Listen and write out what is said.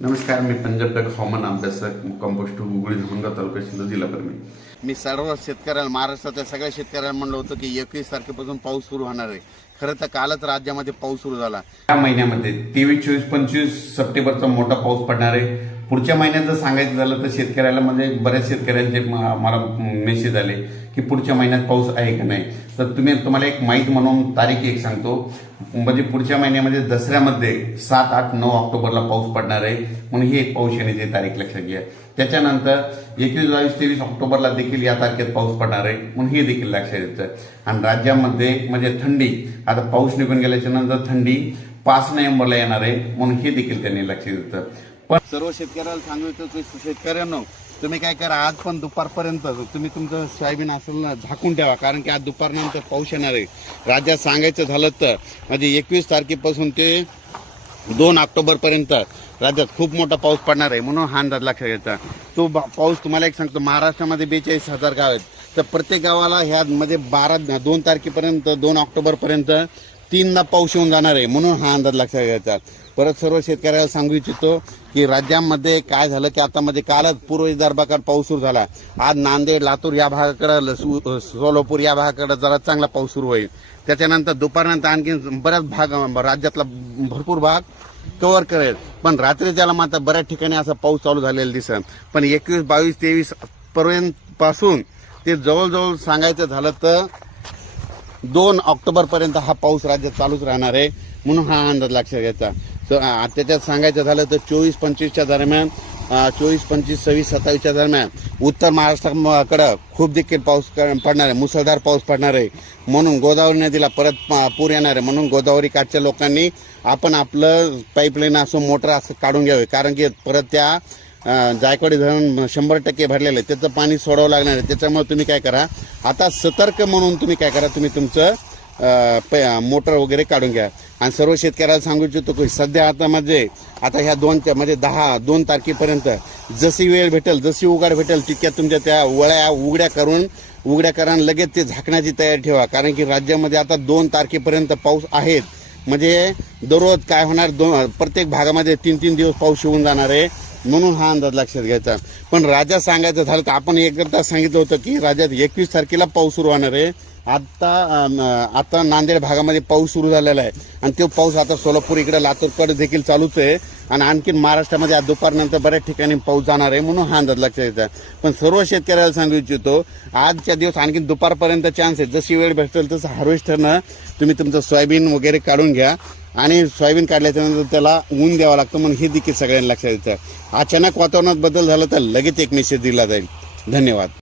नमस्कार, मी पंजाब हवामान अभ्यासक कंपोस्ट गुगळी धमणगाव तालुका शिंदे जिल्हा परभणी. मी सर्व शेतकऱ्यांना, महाराष्ट्रातल्या सगळ्या शेतकऱ्यांना म्हणलं होतं की 21 तारखेपासून पाऊस सुरू होणार आहे. खरं तर कालच राज्यामध्ये पाऊस सुरू झाला. या महिन्यामध्ये 23, 24, 25 सप्टेंबरचा मोठा पाऊस पडणार आहे. पुढच्या महिन्यात जर सांगायचं झालं तर शेतकऱ्याला म्हणजे बऱ्याच शेतकऱ्यांचे मला मेसेज आले की पुढच्या महिन्यात पाऊस आहे का नाही. तर तुम्हाला एक माहीत म्हणून तारीख एक सांगतो. म्हणजे पुढच्या महिन्यामध्ये दसऱ्यामध्ये 7, 8, 9 ऑक्टोबरला पाऊस पडणार आहे. म्हणून ही एक पाऊस येण्याची तारीख लक्षात घ्या. त्याच्यानंतर 21, 22, 23 ऑक्टोबरला देखील या तारखेत पाऊस पडणार आहे. म्हणून हे देखील लक्षात येतं. आणि राज्यामध्ये म्हणजे थंडी, आता पाऊस निघून गेल्याच्या नंतर थंडी 5 नोव्हेंबरला येणार आहे. म्हणून हे देखील त्यांनी लक्षात येतं. पण सर्व शेतकऱ्याला सांगितलं की शेतकऱ्यांनो, तुम्ही काय करा, आज पण दुपारपर्यंत तुम्ही तुमचं सोयाबीन असेल ना झाकून ठेवा, कारण की आज दुपारनंतर पाऊस येणार आहे. राज्यात सांगायचं झालं तर म्हणजे 21 तारखेपासून ते 2 ऑक्टोबर पर्यंत राज्यात खूप मोठा पाऊस पडणार आहे. म्हणून हा अंदाज लक्षात घ्यायचा. तो पाऊस तुम्हाला एक सांगतो, महाराष्ट्रामध्ये 42,000 गाव आहेत. तर प्रत्येक गावाला ह्या मध्ये 2 तारखेपर्यंत 2 ऑक्टोबर पर्यंत 3दा पाऊस येऊन जाणार आहे. म्हणून हा अंदाज लक्षात घ्यायचा. परत सर्व शेतकऱ्याला सांगू इच्छितो की राज्यामध्ये काय झालं की आता मध्ये कालच पूर्व विदर्भाकडे पाऊस सुरू झाला. आज नांदेड, लातूर या भागाकडे, सोलापूर या भागाकडे जरा चांगला पाऊस सुरू होईल. त्याच्यानंतर दुपारनंतर आणखी बऱ्याच भाग, राज्यातला भरपूर भाग कव्हर करेल. पण रात्रीच्याला मात्र बऱ्याच ठिकाणी असा पाऊस चालू झालेला दिसेल. पण 21, 22, 23 पर्यंत पासून ते जवळजवळ सांगायचं झालं तर 2 ऑक्टोबर पर्यंत हा पाऊस राज्यात चालूच राहणार आहे. म्हणून हा अंदाज लक्षात घ्यायचा. त्याच्यात सांगायचं झालं तर 24, 25च्या दरम्यान, 24, 25, 26, 27च्या दरम्यान उत्तर महाराष्ट्राकडे खूप देखील पाऊस पडणार आहे, मुसळधार पाऊस पडणार आहे. म्हणून गोदावरी नदीला परत पूर येणार आहे. म्हणून गोदावरी काठच्या लोकांनी आपण आपलं पाईपलाईन असो, मोटर असं काढून घ्यावे, कारण की परत त्या जायकवाडी धरण 100% भरलेलं आहे, त्याचं पाणी सोडावं लागणार आहे. त्याच्यामुळे तुम्ही काय करा, आता सतर्क म्हणून तुम्ही काय करा, तुम्ही तुमचं मोटर वगैरे काढून घ्या. आणि सर्व शेतकऱ्याला सांगू इच्छितो की सध्या आता ह्या 2 तारखेपर्यंत जशी वेळ भेटेल, जशी उघाड भेटेल, तितक्या तुमच्या त्या वळ्या उघड्या करा, लगेच ते झाकण्याची तयारी ठेवा. कारण की राज्यामध्ये आता 2 तारखेपर्यंत पाऊस आहेत. म्हणजे दररोज काय होणार, प्रत्येक भागामध्ये 3-3 दिवस पाऊस येऊन जाणार आहे. म्हणून हा अंदाज लक्षात घ्यायचा. पण राज्यात सांगायचं झालं तर आपण एकदा सांगितलं होतं की राज्यात 21 तारखेला पाऊस सुरू होणार आहे. आता नांदेड भागामध्ये पाऊस सुरू झालेला आहे. आणि तो पाऊस आता सोलापूर इकडे, लातूरकडे देखील चालूच आहे. आणि आणखीन महाराष्ट्रामध्ये आज दुपारनंतर बऱ्याच ठिकाणी पाऊस जाणार आहे. म्हणून हा अंदाज लक्षात घ्यायचा. पण सर्व शेतकऱ्याला सांगू इच्छितो, आजच्या दिवस आणखीन दुपारपर्यंत चान्स आहे. जशी वेळ भेटेल तसं हार्वेस्टरनं तुम्ही तुमचं सोयाबीन वगैरे काढून घ्या. आणि सोयाबीन काढल्याच्यानंतर त्याला ऊन द्यावं लागतं. म्हणून हे देखील सगळ्यांना लक्षात घ्यायचं. अचानक वातावरणात बदल झाला तर लगेच एक मेसेज दिला जाईल. धन्यवाद.